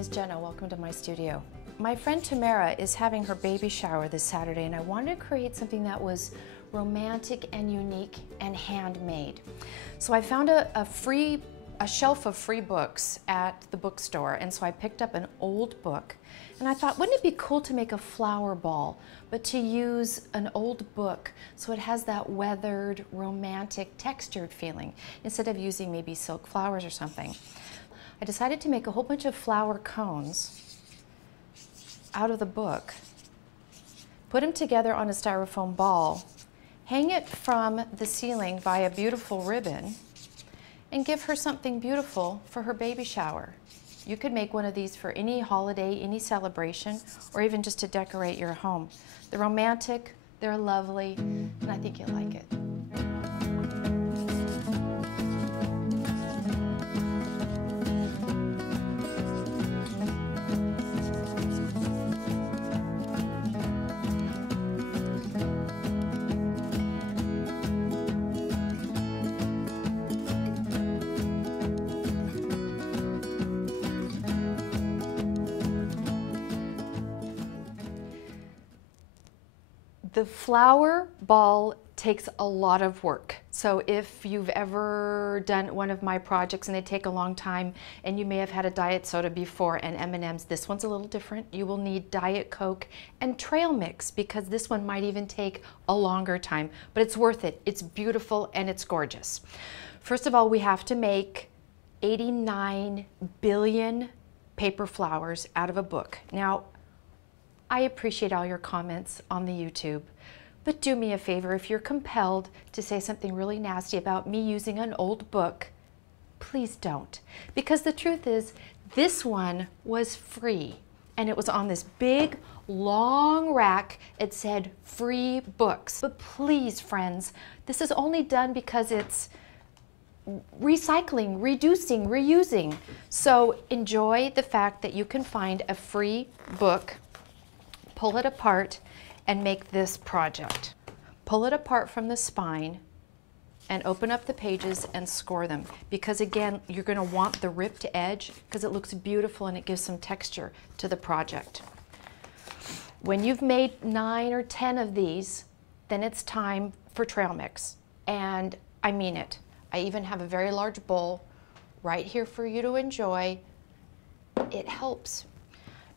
is Jenna. Welcome to my studio. My friend Tamara is having her baby shower this Saturday, and I wanted to create something that was romantic and unique and handmade. So I found a shelf of free books at the bookstore, and so I picked up an old book, and I thought, wouldn't it be cool to make a flower ball, but to use an old book so it has that weathered, romantic, textured feeling instead of using maybe silk flowers or something. I decided to make a whole bunch of flower cones out of the book, put them together on a styrofoam ball, hang it from the ceiling by a beautiful ribbon, and give her something beautiful for her baby shower. You could make one of these for any holiday, any celebration, or even just to decorate your home. They're romantic, they're lovely, and I think you'll like it. The flower ball takes a lot of work. So if you've ever done one of my projects and they take a long time, and you may have had a diet soda before and M&Ms, this one's a little different. You will need Diet Coke and trail mix because this one might even take a longer time, but it's worth it. It's beautiful and it's gorgeous. First of all, we have to make 89 billion paper flowers out of a book. Now, I appreciate all your comments on the YouTube, but do me a favor, if you're compelled to say something really nasty about me using an old book, please don't. Because the truth is, this one was free, and it was on this big, long rack. It said free books. But please, friends, this is only done because it's recycling, reducing, reusing. So enjoy the fact that you can find a free book, pull it apart, and make this project. Pull it apart from the spine and open up the pages and score them, because again, you're going to want the ripped edge because it looks beautiful and it gives some texture to the project. When you've made 9 or 10 of these, then it's time for trail mix, and I mean it. I even have a very large bowl right here for you to enjoy. It helps,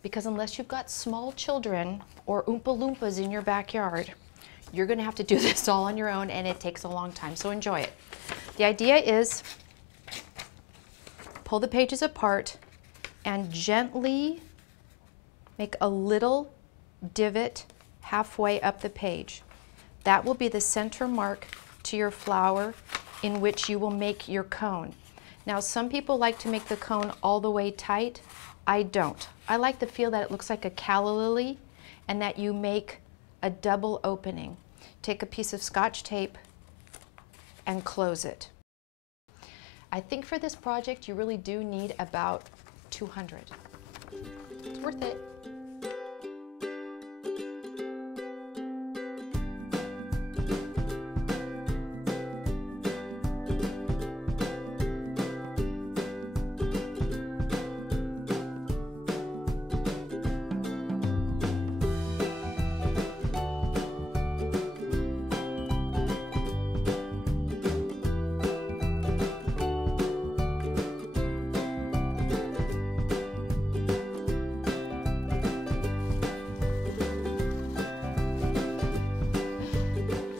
because unless you've got small children or Oompa Loompas in your backyard, you're gonna have to do this all on your own, and it takes a long time, so enjoy it. The idea is pull the pages apart and gently make a little divot halfway up the page. That will be the center mark to your flower in which you will make your cone. Now, some people like to make the cone all the way tight. I don't. I like the feel that it looks like a calla lily and that you make a double opening. Take a piece of Scotch tape and close it. I think for this project you really do need about 200. It's worth it.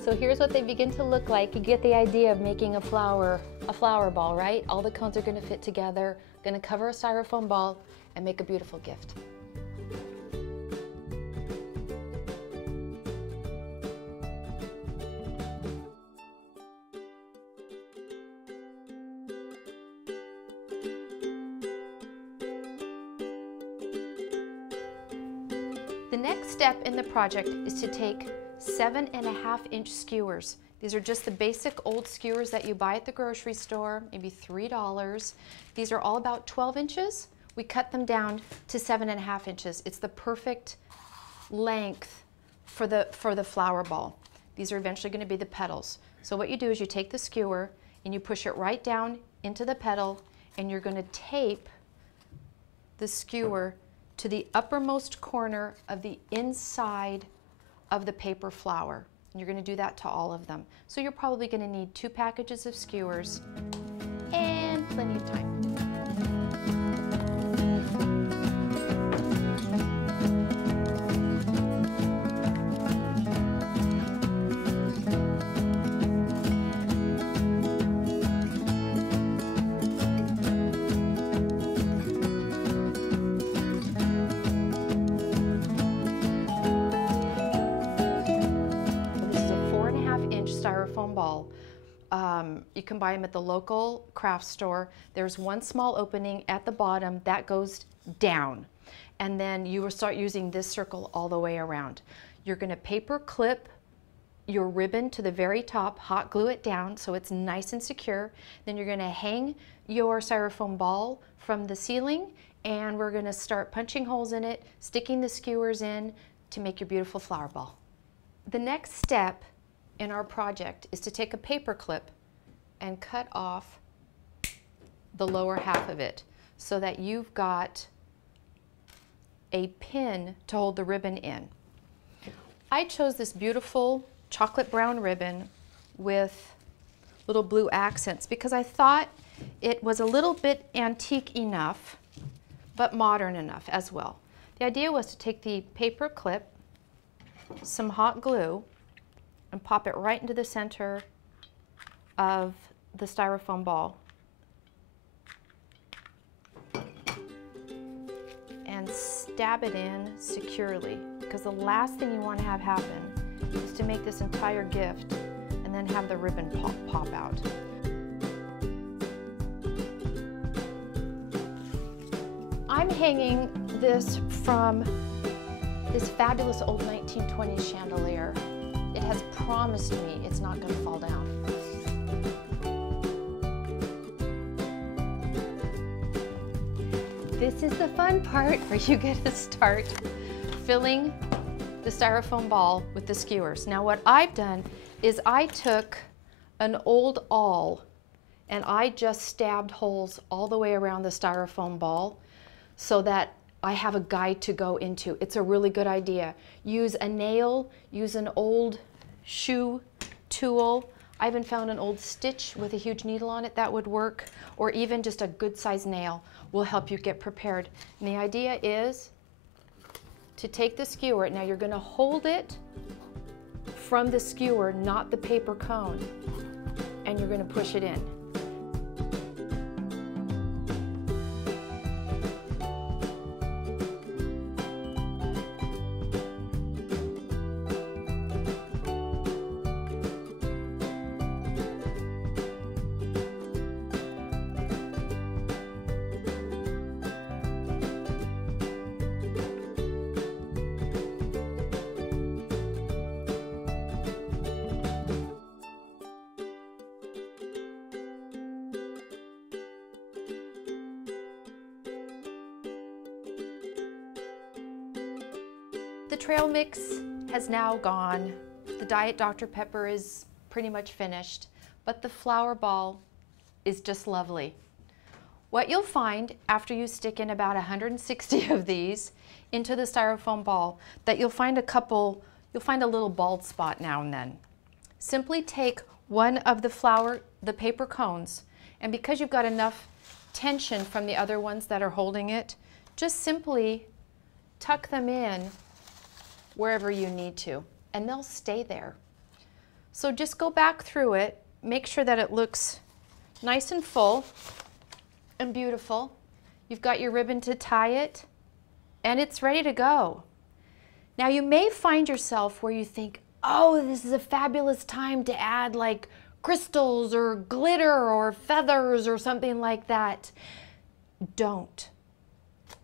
So here's what they begin to look like. You get the idea of making a flower ball, right? All the cones are going to fit together, going to cover a styrofoam ball and make a beautiful gift. The next step in the project is to take 7.5-inch skewers. These are just the basic old skewers that you buy at the grocery store, maybe $3. These are all about 12 inches. We cut them down to 7.5 inches. It's the perfect length for the flower ball. These are eventually going to be the petals. So what you do is you take the skewer and you push it right down into the petal, and you're going to tape the skewer to the uppermost corner of the inside of the paper flower. And you're going to do that to all of them. So you're probably going to need 2 packages of skewers and plenty of time. Styrofoam ball. You can buy them at the local craft store. There's one small opening at the bottom that goes down, and then you will start using this circle all the way around. You're going to paper clip your ribbon to the very top, hot glue it down so it's nice and secure. Then you're going to hang your styrofoam ball from the ceiling, and we're going to start punching holes in it, sticking the skewers in to make your beautiful flower ball. The next step in our project is to take a paper clip and cut off the lower half of it so that you've got a pin to hold the ribbon in. I chose this beautiful chocolate brown ribbon with little blue accents because I thought it was a little bit antique enough but modern enough as well. The idea was to take the paper clip, some hot glue, and pop it right into the center of the styrofoam ball. And stab it in securely, because the last thing you want to have happen is to make this entire gift and then have the ribbon pop out. I'm hanging this from this fabulous old 1920s chandelier. It has promised me it's not going to fall down. This is the fun part where you get to start filling the styrofoam ball with the skewers. Now what I've done is I took an old awl and I just stabbed holes all the way around the styrofoam ball so that I have a guide to go into. It's a really good idea. Use a nail, use an old shoe tool. I even found an old stitch with a huge needle on it that would work, or even just a good sized nail will help you get prepared. And the idea is to take the skewer. Now you're going to hold it from the skewer, not the paper cone, and you're going to push it in. The trail mix has now gone. The Diet Dr. Pepper is pretty much finished, but the flower ball is just lovely. What you'll find after you stick in about 160 of these into the styrofoam ball, that you'll find a little bald spot now and then. Simply take one of the paper cones, and because you've got enough tension from the other ones that are holding it, just simply tuck them in wherever you need to, and they'll stay there. So just go back through it, make sure that it looks nice and full and beautiful. You've got your ribbon to tie it, and it's ready to go. Now you may find yourself where you think, oh, this is a fabulous time to add like crystals or glitter or feathers or something like that. Don't.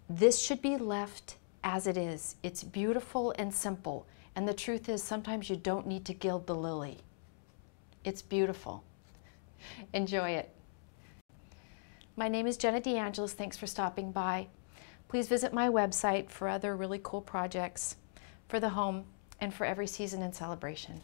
This should be left as it is. It's beautiful and simple. And the truth is, sometimes you don't need to gild the lily. It's beautiful. Enjoy it. My name is Jenna DeAngeles. Thanks for stopping by. Please visit my website for other really cool projects for the home and for every season and celebration.